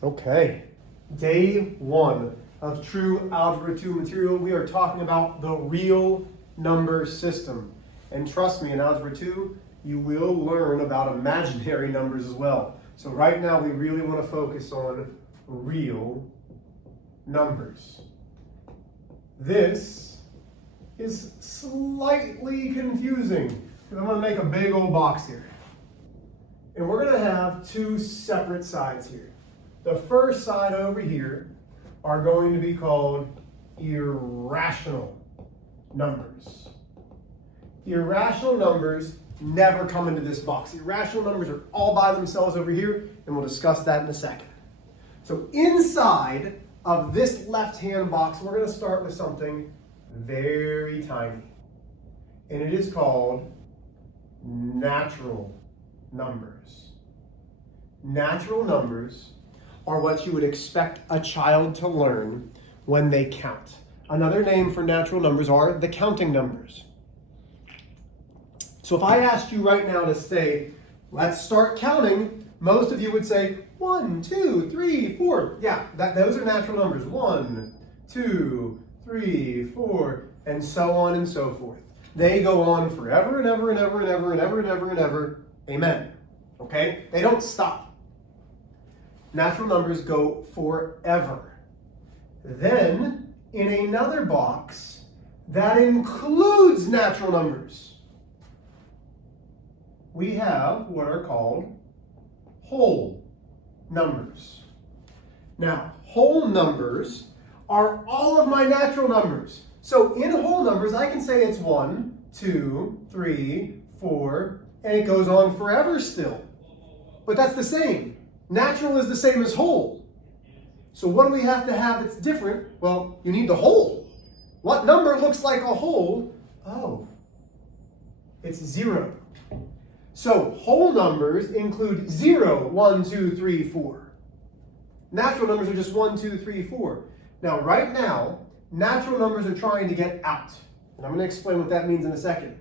Okay, day 1 of true Algebra 2 material. We are talking about the real number system. And trust me, in Algebra 2, you will learn about imaginary numbers as well. So right now, we really want to focus on real numbers. This is slightly confusing because I'm going to make a big old box here. And we're going to have two separate sides here. The first side over here are going to be called irrational numbers. Irrational numbers never come into this box. Irrational numbers are all by themselves over here, and we'll discuss that in a second. So inside of this left-hand box, we're going to start with something very tiny. And it is called natural numbers. Natural numbers are what you would expect a child to learn when they count. Another name for natural numbers are the counting numbers. So if I asked you right now to say, let's start counting, most of you would say 1, 2, 3, 4. Yeah, those are natural numbers. 1, 2, 3, 4, and so on and so forth. They go on forever and ever and ever and ever and ever and ever and ever. Amen. Okay? They don't stop. Natural numbers go forever. Then, in another box, that includes natural numbers, we have what are called whole numbers. Now, whole numbers are all of my natural numbers. So in whole numbers, I can say it's 1, 2, 3, 4, and it goes on forever still. But that's the same. Natural is the same as whole. So what do we have to have that's different? Well, you need the whole. What number looks like a whole? Oh, it's 0. So whole numbers include 0, 1, 2, 3, 4. Natural numbers are just 1, 2, 3, 4. Now, right now, natural numbers are trying to get out. And I'm going to explain what that means in a second.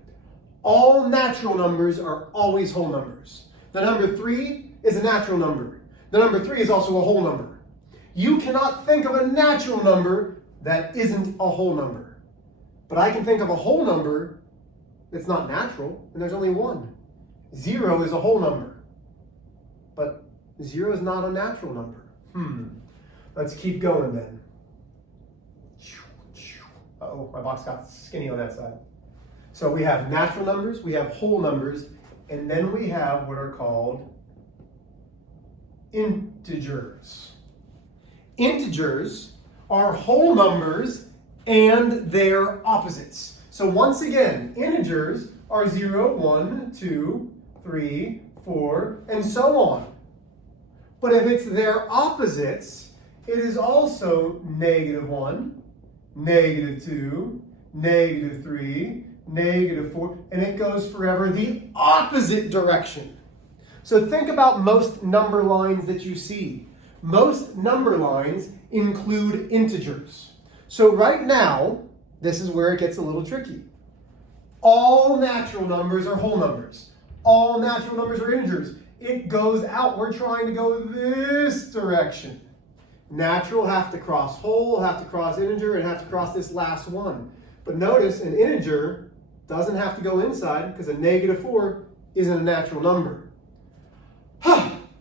All natural numbers are always whole numbers. The number 3 is a natural number. The number 3 is also a whole number. You cannot think of a natural number that isn't a whole number. But I can think of a whole number that's not natural, and there's only one. 0 is a whole number. But 0 is not a natural number. Let's keep going then. Uh-oh, my box got skinny on that side. So we have natural numbers, we have whole numbers, and then we have what are called integers. Integers are whole numbers and their opposites. So once again, integers are 0, 1, 2, 3, 4, and so on. But if it's their opposites, it is also -1, -2, -3, -4, and it goes forever the opposite direction. So think about most number lines that you see. Most number lines include integers. So right now, this is where it gets a little tricky. All natural numbers are whole numbers. All natural numbers are integers. It goes out. We're trying to go this direction. Natural have to cross whole, have to cross integer, and have to cross this last one. But notice an integer doesn't have to go inside because a -4 isn't a natural number.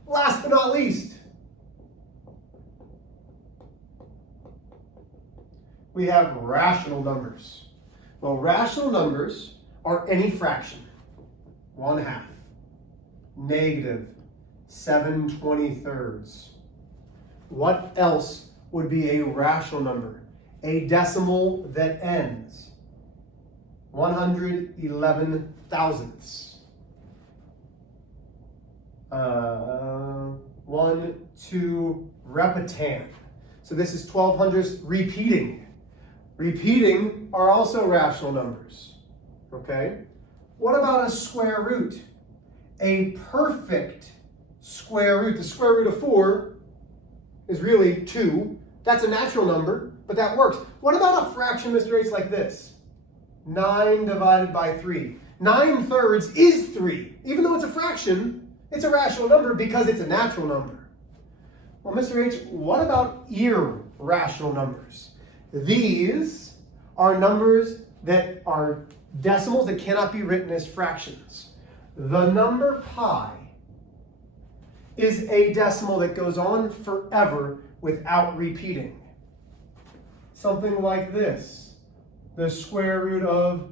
Last but not least, we have rational numbers. Well, rational numbers are any fraction. 1/2, -7/23. What else would be a rational number? A decimal that ends. 111 thousandths. 1, 2 repetant. So this is 1200ths repeating. Repeating are also rational numbers. Okay? What about a square root? A perfect square root. The square root of 4 is really 2. That's a natural number, but that works. What about a fraction, Mr. H, like this? 9 divided by 3. 9/3 is 3. Even though it's a fraction, it's a rational number because it's a natural number. Well, Mr. H, what about irrational numbers? These are numbers that are decimals that cannot be written as fractions. The number pi is a decimal that goes on forever without repeating. Something like this, the square root of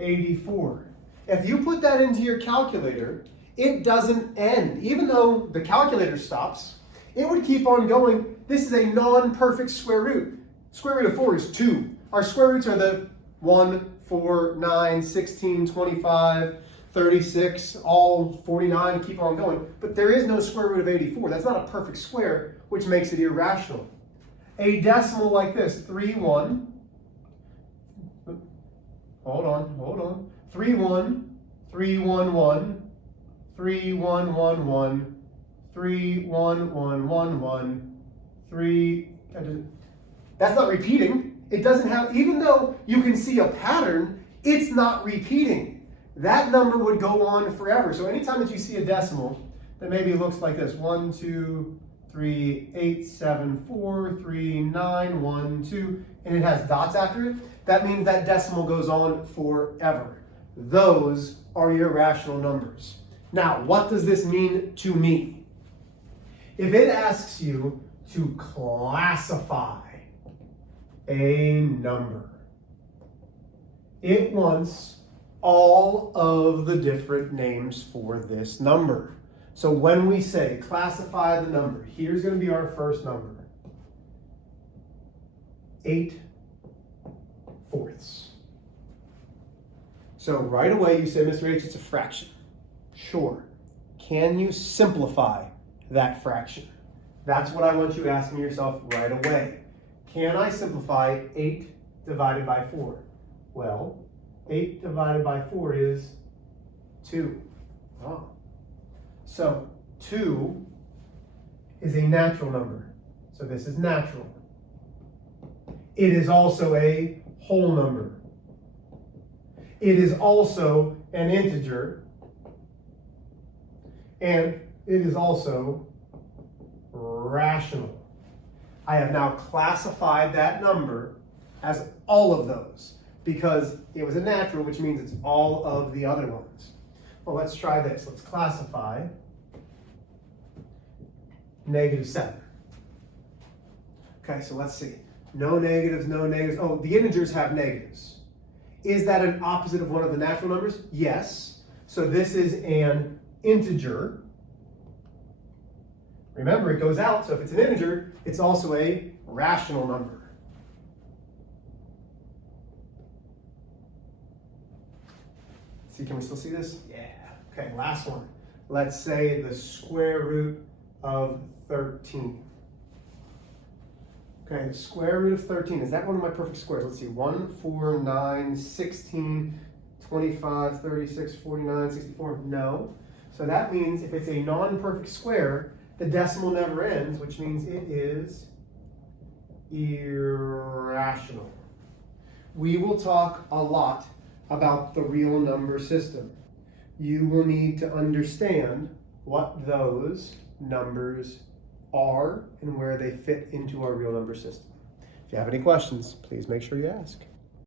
84. If you put that into your calculator, it doesn't end. Even though the calculator stops, it would keep on going. This is a non-perfect square root. Square root of 4 is 2. Our square roots are the 1, 4, 9, 16, 25, 36, all 49, keep on going. But there is no square root of 84. That's not a perfect square, which makes it irrational. A decimal like this, 3, 1. Hold on. 3, 1, 3, 1, 1, 3, 1, 1, 1, 3, 1, 1, 1, 1, 3. That's not repeating. It doesn't have, even though you can see a pattern, it's not repeating. That number would go on forever. So anytime that you see a decimal that maybe looks like this, 1, 2, 3, 8, 7, 4, 3, 9, 1, 2, and it has dots after it, that means that decimal goes on forever. Those are irrational numbers. Now, what does this mean to me? If it asks you to classify a number, it wants all of the different names for this number. So when we say classify the number, here's going to be our first number. 8/4. So right away you say, Mr. H, it's a fraction. Sure. Can you simplify that fraction? That's what I want you asking yourself right away. Can I simplify 8 divided by 4? Well, 8 divided by 4 is 2. Oh. So 2 is a natural number. So this is natural. It is also a whole number. It is also an integer. And it is also rational. I have now classified that number as all of those because it was a natural, which means it's all of the other ones. Well, let's try this. Let's classify -7. Okay, so let's see. No negatives, no negatives. Oh, the integers have negatives. Is that an opposite of one of the natural numbers? Yes. So this is an integer. Remember, it goes out, so if it's an integer, it's also a rational number. See, can we still see this? Yeah. Okay, last one. Let's say the square root of 13. Okay, the square root of 13. Is that one of my perfect squares? Let's see. 1, 4, 9, 16, 25, 36, 49, 64. No. So that means if it's a non-perfect square, the decimal never ends, which means it is irrational. We will talk a lot about the real number system. You will need to understand what those numbers are and where they fit into our real number system. If you have any questions, please make sure you ask.